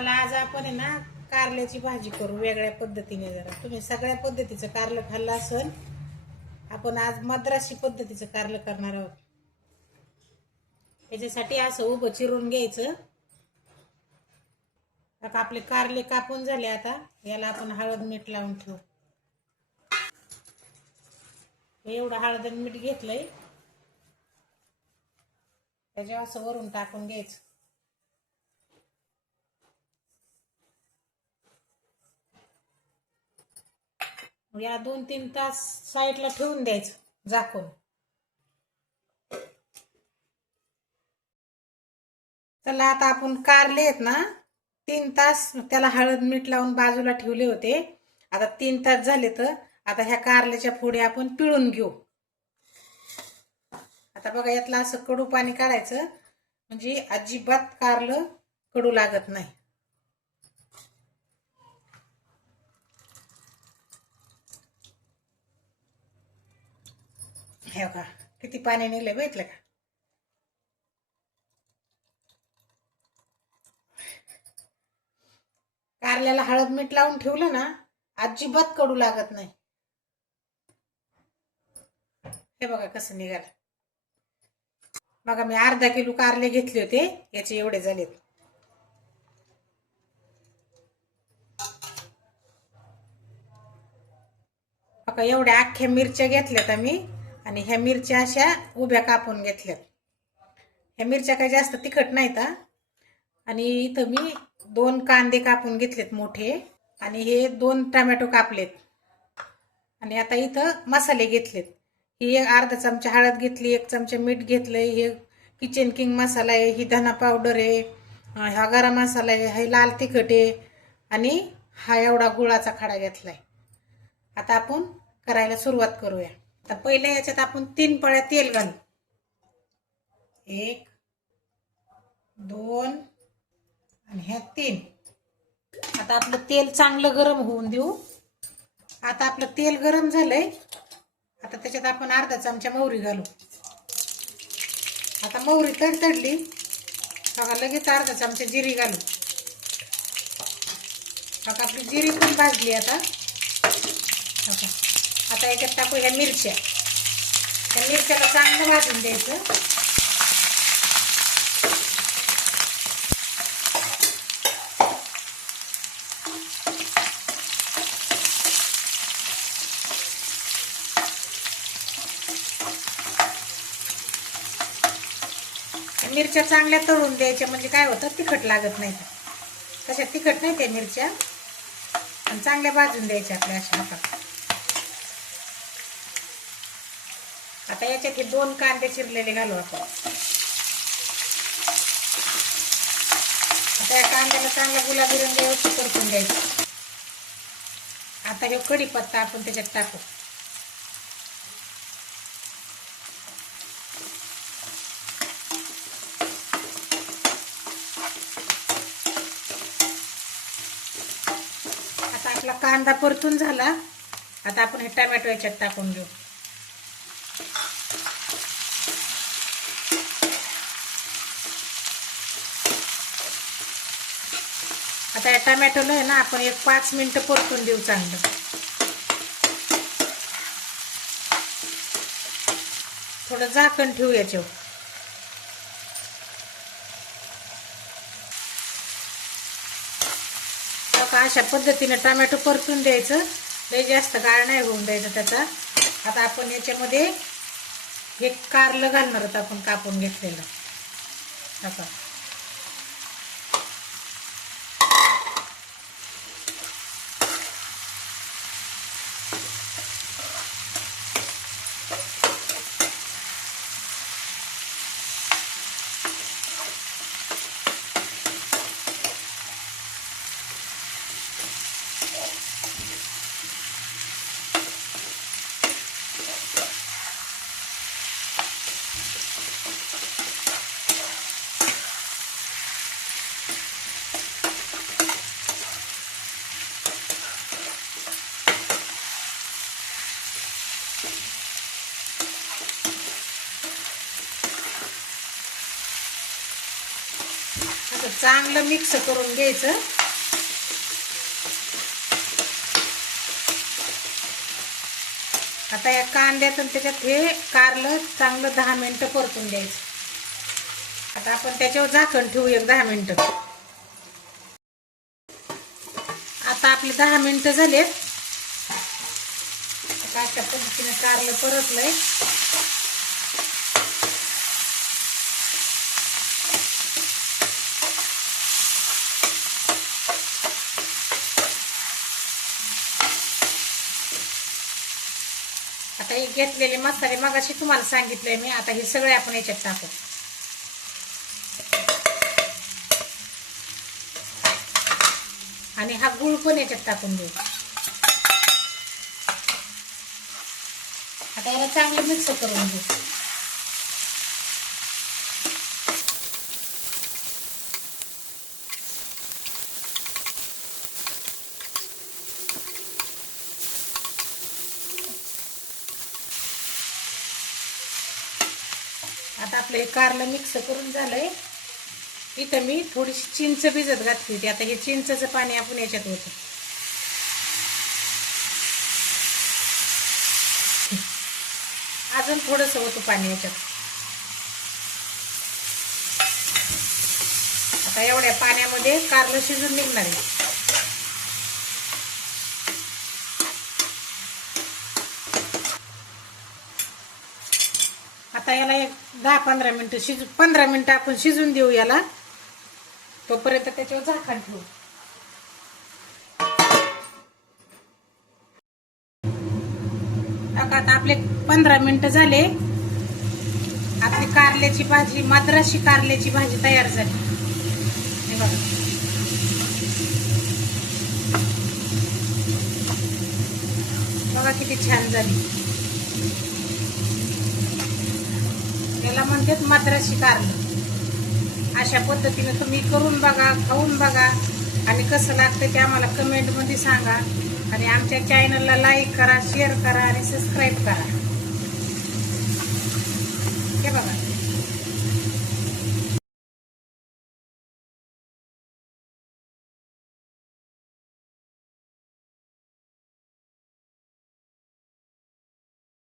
चला आज आपण आहे ना कारल्याची भाजी करू वेगळ्या पद्धतीने. जरा तुम्ही सगळ्या पद्धतीचं कारलं खाल्लं असेल, आपण आज मद्रासी पद्धतीचं कारलं करणार आहोत. त्याच्यासाठी असं उभं चिरून घ्यायचं. आता आपले कारले कापून झाले. आता याला आपण हळद मीठ लावून ठेवू. एवढं हळद आणि मीठ घेतलंय, त्याच्या असं वरून टाकून घ्यायचं. या 2-3 तास साईडला ठेवून द्यायचं झाकून. चला आता आपण कारले आहेत ना 3 तास त्याला हळद मीठ लावून बाजूला ठेवले होते. आता 3 तास झाले, तर आता ह्या कारल्याच्या फोडी आपण पिळून घेऊ. आता बघा, यातलं असं कडू पाणी काढायचं, म्हणजे अजिबात कारलं कडू लागत नाही. हे बघा किती पाणी निघले, बघितलं का? कारल्याला हळद मीठ लावून ठेवलं ना, अजिबात कडू लागत नाही. हे बघा कसं निघालं. बघा, मी अर्धा किलो कारले घेतले होते, याचे एवढे झालेत. बघा, एवढ्या अख्ख्या मिरच्या घेतल्यात आम्ही, आणि ह्या मिरच्या अशा उभ्या कापून घेतल्यात. ह्या मिरच्या काही जास्त तिखट नाहीत. आणि इथं मी 2 कांदे कापून घेतलेत मोठे, आणि हे 2 टोमॅटो कापलेत. आणि आता इथं मसाले घेतलेत. ही एक अर्धा चमचा हळद घेतली, 1 चमचा मीठ घेतलंय, हे किचन किंग मसाला आहे, ही धना पावडर आहे, हा गरम मसाला आहे, हे लाल तिखट आहे, आणि हा एवढा गुळाचा खडा घेतलाय. आता आपण करायला सुरुवात करूया. तर पहिले याच्यात आपण 3 पळ्या तेल घालू. 1 2 आणि ह्या 3. आता आपलं तेल चांगलं गरम होऊन देऊ. आता आपलं तेल गरम झालंय. आता त्याच्यात आपण अर्धा चमचा मोहरी घालू. आता मोहरी तडतडली बघा, लगेच अर्धा चमचा जिरी घालू. बघा, आपली जिरी पण भाजली. आता याच्यात टाकू ह्या मिरच्या. त्या मिरच्याला चांगलं भाजून द्यायचं. मिरच्या चांगल्या तळून द्यायच्या, म्हणजे काय होतं, तिखट लागत नाही. तशा तिखट नाही त्या मिरच्या, आणि चांगल्या भाजून द्यायच्या आपल्या अशा हातात. आता याच्यात हे 2 कांदे चिरलेले घालू आपण. आता या कांद्याला चांगला गुलाबी रंग व्यवस्थित परतून द्यायचा. आता हे कढीपत्ता आपण त्याच्यात टाकू. आता आपला कांदा परतून झाला. आता आपण हे टोमॅटो याच्यात टाकून घेऊ. आता या टोमॅटोला आहे ना आपण 5 मिनिटं परतून देऊ चांगलं. थोडं झाकण ठेवू याच्यावर. अशा पद्धतीने टोमॅटो परतून द्यायचं, लय जास्त गाळ नाही होऊन द्यायचं त्याचा. आता आपण याच्यामध्ये हे कारलं घालणार आहोत आपण कापून घेतलेलं. आता चांगलं मिक्स करून घ्यायचं. आता या कांद्यात आणि त्याच्यात हे कारलं चांगलं 10 मिनिटं परतून द्यायचं. आता आपण त्याच्यावर झाकण ठेवू 10 मिनिटं. आता आपले 10 मिनिटं झालेत. अशा पद्धतीने कारलं परतलंय. आता हे घेतलेले मसाले मगाशी तुम्हाला सांगितलंय मी. आता हे सगळे आपण याच्यात टाकू. आणि हा गूळ पण याच्यात टाकून देऊ. आता याला चांगलं मिक्स करून घेऊ. आता आपलं हे कारलं मिक्स करून झालंय. इथं मी थोडीशी चिंच भिजत घातली होती. आता हे चिंचचं पाणी आपण याच्यात होतं. अजून थोडंसं होतं पाणी याच्यात. आता एवढ्या पाण्यामध्ये कारलं शिजून निघणार आहे. आता याला एक 10-15 मिनिटं 15 मिनिटं आपण शिजून देऊ याला. तोपर्यंत त्याच्यावर झाकण ठेवू. आता आपले 15 मिनिटं झाले. आपली कारल्याची भाजी, मद्रासी कारल्याची भाजी तयार झाली. हे बघा, बघा किती छान झाली. याला म्हणतात मद्रासी कारलं. अशा पद्धतीने तुम्ही करून बघा, खाऊन बघा आणि कसं लागतं ते आम्हाला कमेंटमध्ये सांगा. आणि आमच्या चॅनलला लाईक करा, शेअर करा आणि सबस्क्राईब करा. हे बघा.